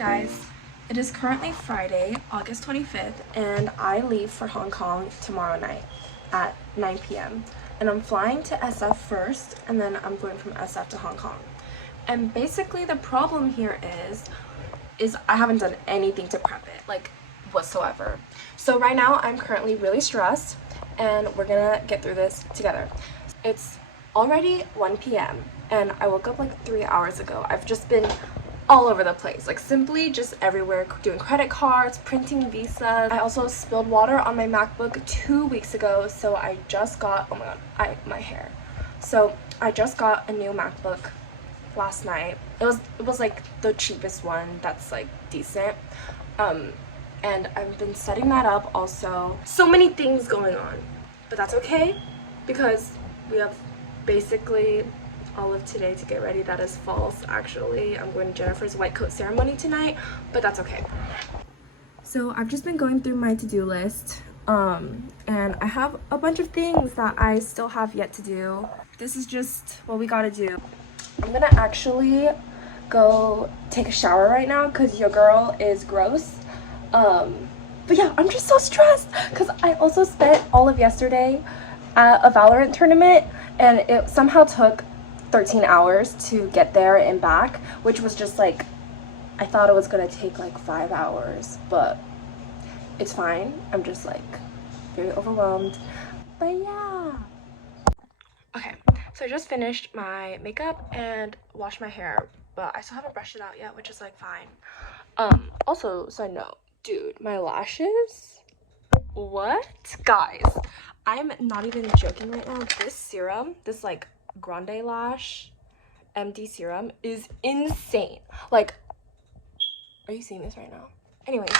Guys, it is currently Friday, August 25th, and I leave for Hong Kong tomorrow night at 9 p.m. And I'm flying to SF first, and then I'm going from SF to Hong Kong. And basically the problem here is I haven't done anything to prep it, like whatsoever. So right now I'm currently really stressed, and we're gonna get through this together. It's already 1 p.m. and I woke up like 3 hours ago. I've just been all over the place, like simply just everywhere, doing credit cards, printing visas. I also spilled water on my MacBook 2 weeks ago, so I just got, oh my god, my hair. So I just got a new MacBook last night. It was like the cheapest one that's like decent. And I've been setting that up also. So many things going on, but that's okay because we have basically all of today to get ready. That is false, actually. I'm going to Jennifer's white coat ceremony tonight, but that's okay. So I've just been going through my to-do list, and I have a bunch of things that I still have yet to do. This is just what we gotta do. I'm gonna actually go take a shower right now because your girl is gross. But yeah, I'm just so stressed because I also spent all of yesterday at a Valorant tournament, and it somehow took 13 hours to get there and back, which was just like, I thought it was gonna take like 5 hours, but it's fine. I'm just like very overwhelmed, but yeah. Okay, so I just finished my makeup and washed my hair, but I still haven't brushed it out yet, which is like fine. Also, side note, dude, my lashes, what? Guys, I'm not even joking right now. This serum, this like Grande Lash MD serum is insane. Like, are you seeing this right now? Anyways,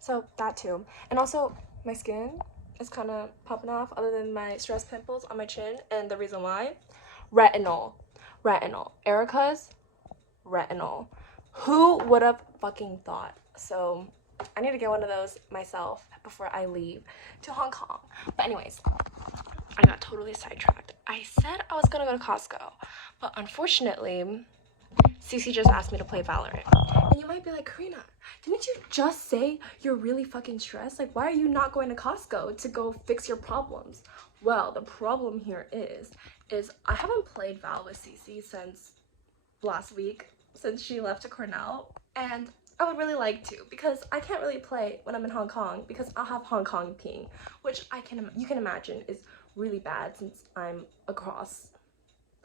so that too. And also my skin is kind of popping off, other than my stress pimples on my chin, and the reason why, retinol. Erica's retinol. Who would have fucking thought? So I need to get one of those myself before I leave to Hong Kong. But anyways, I got totally sidetracked. I said I was gonna go to Costco, but unfortunately, Cece just asked me to play Valorant. And you might be like, Karina, didn't you just say you're really fucking stressed? Like, why are you not going to Costco to go fix your problems? Well, the problem here is I haven't played Val with Cece since last week, since she left to Cornell, and I would really like to, because I can't really play when I'm in Hong Kong because I'll have Hong Kong ping, which you can imagine is really bad since I'm across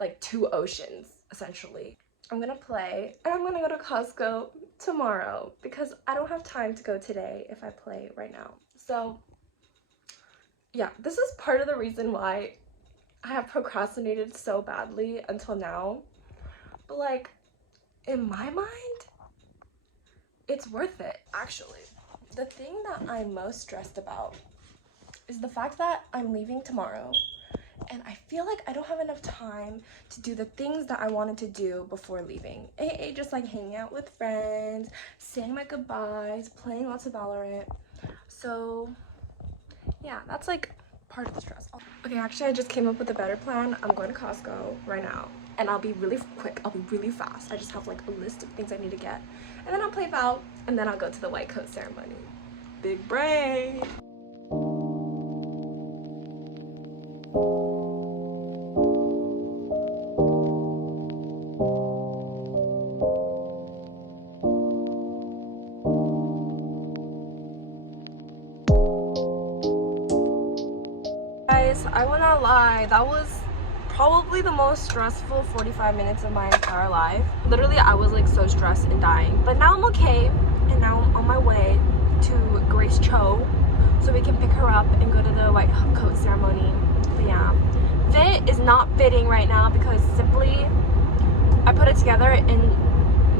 like 2 oceans essentially. I'm gonna play, and I'm gonna go to Costco tomorrow because I don't have time to go today if I play right now. So yeah, this is part of the reason why I have procrastinated so badly until now. But like, in my mind, it's worth it, actually. The thing that I'm most stressed about is the fact that I'm leaving tomorrow, and I feel like I don't have enough time to do the things that I wanted to do before leaving. aka just like hanging out with friends, saying my goodbyes, playing lots of Valorant. So yeah, that's like part of the stress. Okay, actually I just came up with a better plan. I'm going to Costco right now, and I'll be really quick, I'll be really fast. I just have like a list of things I need to get, and then I'll play Val, and then I'll go to the white coat ceremony. Big brain. Guys, I will not lie, that was probably the most stressful 45 minutes of my entire life. Literally, I was like so stressed and dying, but now I'm okay, and now I'm on my way to Grace Cho so we can pick her up and go to the white coat ceremony. But yeah, fit is not fitting right now because simply I put it together in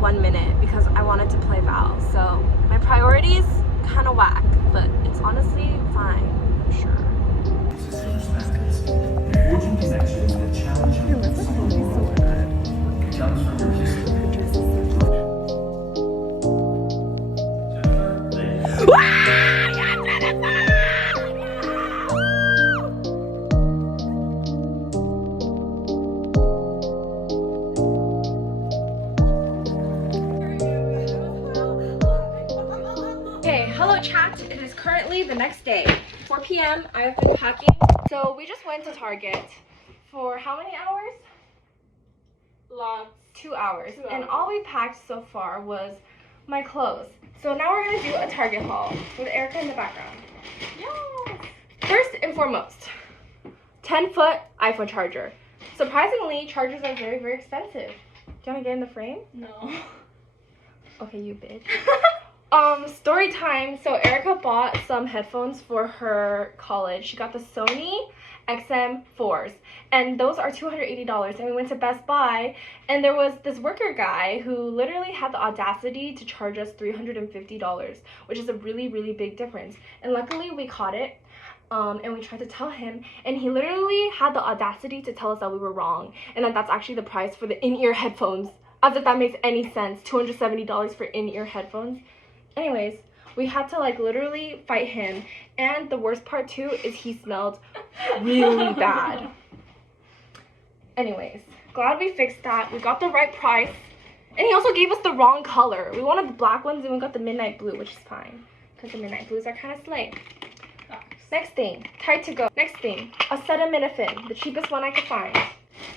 1 minute because I wanted to play Val. So my priorities kind of whack, but it's honestly fine, I'm sure. chat. It is currently the next day, 4 p.m. I have been packing. So we just went to Target for how many hours? Lots. 2 hours. And all we packed so far was my clothes. So now we're gonna do a Target haul with Erica in the background. Yes. First and foremost, 10-foot iPhone charger. Surprisingly, chargers are very, very expensive. Do you wanna get in the frame? No. Okay, you bitch. Story time. So Erica bought some headphones for her college. She got the Sony XM4s, and those are $280. And we went to Best Buy, and there was this worker guy who literally had the audacity to charge us $350, which is a really, really big difference. And luckily we caught it. And we tried to tell him, and he literally had the audacity to tell us that we were wrong, and that that's actually the price for the in-ear headphones. As if that makes any sense. $270 for in-ear headphones. Anyways, we had to like literally fight him, and the worst part too is he smelled really bad. Anyways, glad we fixed that. We got the right price, and he also gave us the wrong color. We wanted the black ones, and we got the midnight blue, which is fine because the midnight blues are kind of slay. Next thing, Tide to go. Next thing, acetaminophen, the cheapest one I could find.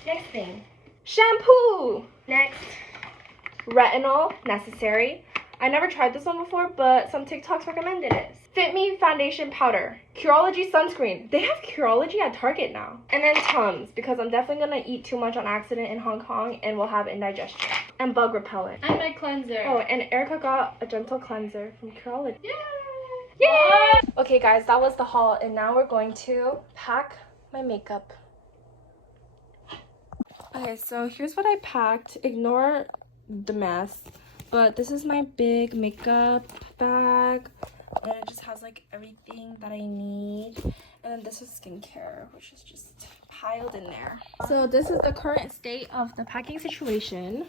Next thing, shampoo. Next, retinol, necessary. I never tried this one before, but some TikToks recommended it. Fit Me foundation powder. Curology sunscreen. They have Curology at Target now. And then Tums, because I'm definitely gonna eat too much on accident in Hong Kong and will have indigestion. And bug repellent. And my cleanser. Oh, and Erica got a gentle cleanser from Curology. Yay! Yay! Okay guys, that was the haul, and now we're going to pack my makeup. Okay, so here's what I packed. Ignore the mess, but this is my big makeup bag, and it just has like everything that I need. And then this is skincare, which is just piled in there. So this is the current state of the packing situation.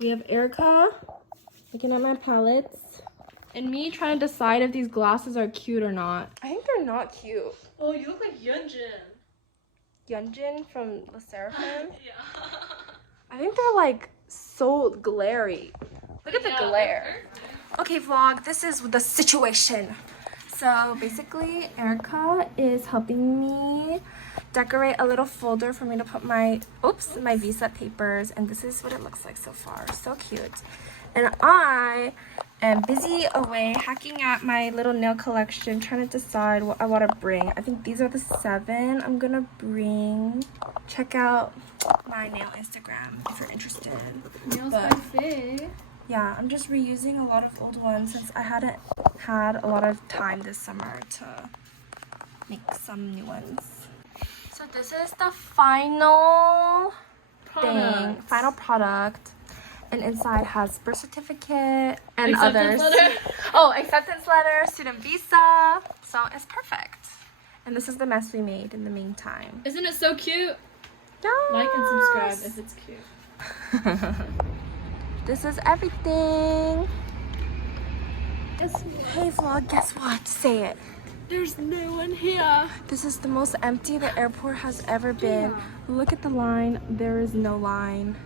We have Erica looking at my palettes, and me trying to decide if these glasses are cute or not. I think they're not cute. Oh, you look like Yunjin. Yunjin from Le Seraphim? Yeah. I think they're like so glary. Look at the glare. Okay, vlog, this is the situation. So basically, Erica is helping me decorate a little folder for me to put my visa papers, and this is what it looks like so far. So cute. And I am busy away hacking at my little nail collection, trying to decide what I want to bring. I think these are the 7 I'm gonna bring. Check out my nail Instagram if you're interested. Nails by Faye. Yeah, I'm just reusing a lot of old ones since I hadn't had a lot of time this summer to make some new ones. So this is the final product. And inside has birth certificate and others. Oh, acceptance letter, student visa. So it's perfect. And this is the mess we made in the meantime. Isn't it so cute? Yes. Like and subscribe if it's cute. This is everything. Hey vlog, guess what? Say it. There's no one here. This is the most empty the airport has ever been. Yeah. Look at the line. There is no line.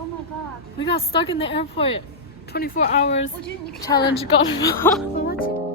Oh my god. We got stuck in the airport. 24 hours. Challenge gone wrong.